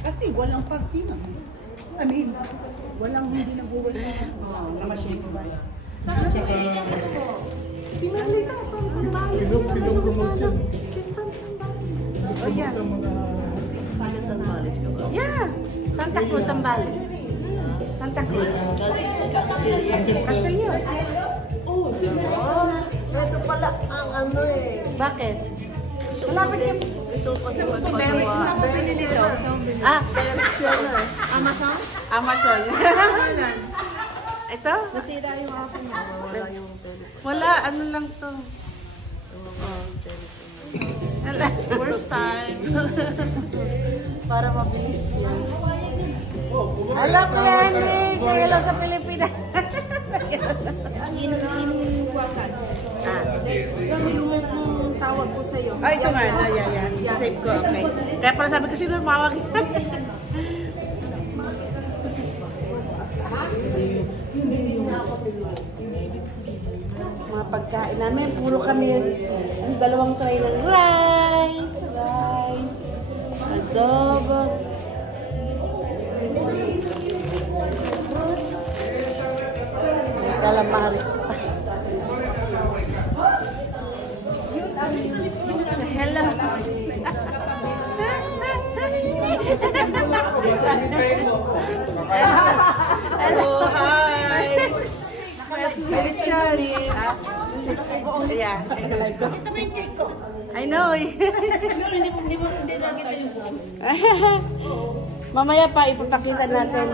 Kasi walang pagtina. I mean, walang hindi nag-work na machine ba? Si Merlita from Sambales. Pinong-promotion. She's from Sambales. Oh, yeah. Sambales ka ba? Yeah. Santa Cruz, Sambales. Santa Cruz. Castillos. Oh, Ito pala ang ano eh. Bakit? Malapit yung... Gusto ko kasi Derek, magpagawa. saan ko binili to? Ah, Amazon? Amazon. Ito? Nasira yung ako niya. Wala yung telephone. Wala, ano lang to. Wala, first time. Para mabilis yan. Alam ko yan eh. Sige lang sa Pilipinas. Yung tawag ko sa'yo. Ay, ito nga. Yan. Save ko. Okay. Kaya pala sabi ko sino mawag. Mga pagkain namin, puro kami ang dalawang tray ng rice, adobo, fruits, may calamaris pa. Hello. Hello, hi. Charlie. Yeah. I know. Mamaya pa ipapakita natin.